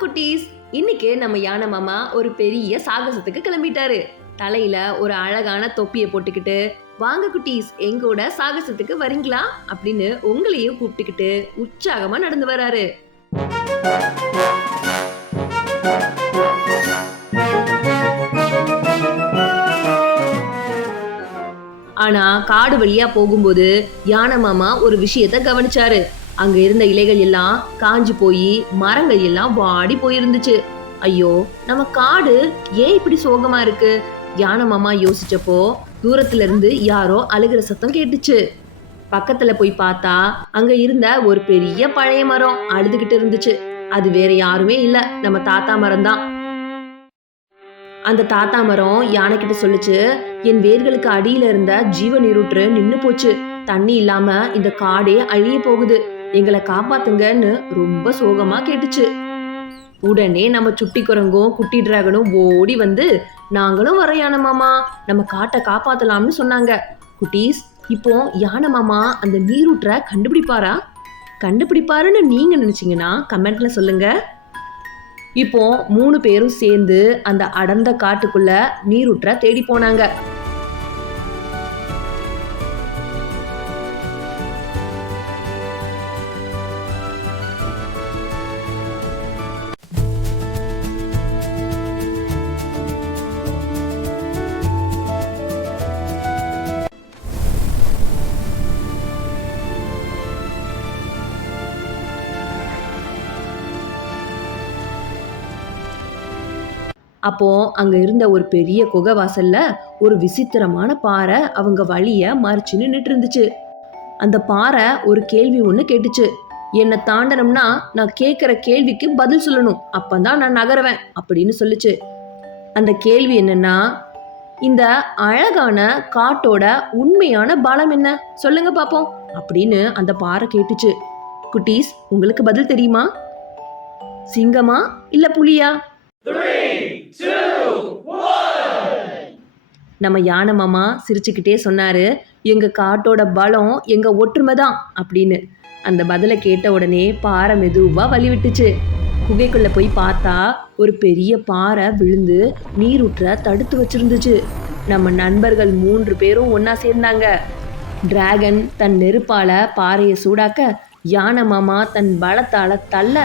குட்டீஸ், இன்னைக்கு நம்ம யானை மாமா ஒரு பெரிய சாகசத்துக்கு கிளம்பிட்டாரு. தலையில ஒரு அழகான தொப்பியை போட்டுக்கிட்டு, வாங்க குட்டீஸ் எங்கூட சாகசத்துக்கு வரீங்களா அப்படின்னு உங்களையும் கூப்பிட்டுக்கிட்டு உற்சாகமா நடந்து வராரு. ஆனா காடு வழியா போகும்போது யானை மாமா ஒரு விஷயத்த கவனிச்சாரு. அங்க இருந்த இலைகள் எல்லாம் காஞ்சு போய் மரங்கள் எல்லாம் வாடி போயிருந்துச்சு. ஐயோ, நம்ம காடு ஏன் இப்படி சோகமா இருக்கு? யானை மாமா யோசிச்சப்போ தூரத்துல இருந்து யாரோ அழுகிற சத்தம் கேட்டுச்சு. பக்கத்துல போய் பார்த்தா அங்க இருந்த ஒரு பெரிய பழைய மரம் அழுதுகிட்டு இருந்துச்சு. அது வேற யாருமே இல்ல, நம்ம தாத்தா மரம் தான். அந்த தாத்தா மரம் யானை கிட்ட சொல்லுச்சு, என் வேர்களுக்கு அடியில இருந்த ஜீவ நீரூற்று நின்னு போச்சு. தண்ணி இல்லாம இந்த காடே அழிய போகுது, எங்களை காப்பாத்துங்கன்னு ரொம்ப சோகமா கேட்டுச்சு. உடனே நம்ம சுட்டி குரங்கும் குட்டி டிராகனும் ஓடி வந்து, நாங்களும் வர யானை மாமா, நம்ம காட்டை காப்பாத்தலாம்னு சொன்னாங்க. குட்டீஸ், இப்போ யானை மாமா அந்த நீரூற்ற கண்டுபிடிப்பாருன்னு நீங்க நினைச்சீங்கன்னா கமெண்ட்ல சொல்லுங்க. இப்போ 3 பேரும் சேர்ந்து அந்த அடர்ந்த காட்டுக்குள்ள நீரூற்ற தேடி போனாங்க. அப்போ அங்க இருந்த ஒரு பெரிய குகை வாசல்ல ஒரு விசித்திரமான பாறை அவங்க வழிய மறைச்சு நின்றுட்டு இருந்துச்சு. அந்த பாறை ஒரு கேள்வி ஒண்ணு கேட்டுச்சு. என்னை தாண்டனம்னா நான் கேட்கிற கேள்விக்கு பதில் சொல்லணும், அப்பதான் நான் நகருவேன் அப்படின்னு சொல்லுச்சு. அந்த கேள்வி என்னன்னா, இந்த அழகான காட்டோட உண்மையான பலம் என்ன சொல்லுங்க பாப்போம் அப்படின்னு அந்த பாறை கேட்டுச்சு. குட்டீஸ், உங்களுக்கு பதில் தெரியுமா? சிங்கமா இல்ல புலியா? 3, 2, 1. நம்ம யானை மாமா சிரிச்சுக்கிட்டே சொன்னாரு, எங்க காட்டோட பலம் எங்க ஒற்றுமை தான் அப்படின்னு. அந்த பதிலை கேட்ட உடனே பாறை மெதுவா வழி விட்டுச்சு. குகைக்குள்ள போய் பார்த்தா ஒரு பெரிய பாறை விழுந்து நீரூற்ற தடுத்து வச்சிருந்துச்சு. நம்ம நண்பர்கள் 3 பேரும் ஒன்னா சேர்ந்தாங்க. டிராகன் தன் நெருப்பால பாறையை சூடாக்க, யானை மாமா தன் பலத்தால தள்ள,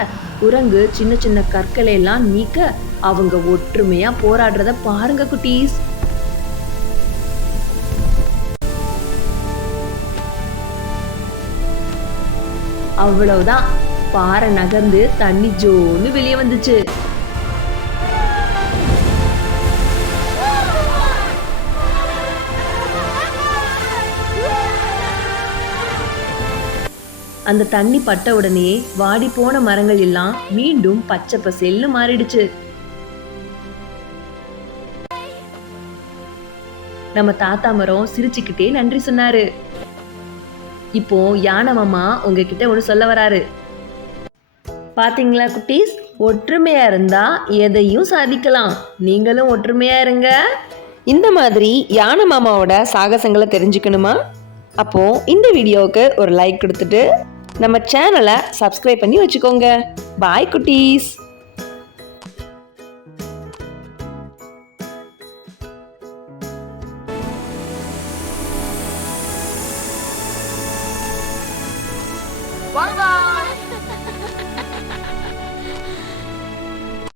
குரங்கு சின்ன சின்ன கற்களை எல்லாம் நீக்க, அவங்க ஒற்றுமையா போராடுறத பாருங்க குட்டீஸ். அவ்வளவுதான், பாறை நகர்ந்து தண்ணி ஜோன்னு வெளியே வந்துச்சு. அந்த தண்ணி பட்ட உடனே வாடி போன மரங்கள் எல்லாம் மீண்டும் பச்சை பசேல்னு மாறிடுச்சு. நம்ம தாத்தா மரம் சிரிச்சுக்கிட்டே நன்றி சொன்னாரு. இப்போ யானை மாமா உங்ககிட்ட ஒண்ணு சொல்ல வராரு. பாத்தீங்களா குட்டீஸ், ஒற்றுமையா இருந்தா எதையும் சாதிக்கலாம். நீங்களும் ஒற்றுமையா இருங்க. இந்த மாதிரி யானை மாமாவோட சாகசங்களை தெரிஞ்சுக்கணுமா? அப்போ இந்த வீடியோவுக்கு ஒரு லைக் கொடுத்துட்டு நம்ம சேனலை சப்ஸ்கிரைப் பண்ணி வச்சுக்கோங்க. பாய் குட்டீஸ்.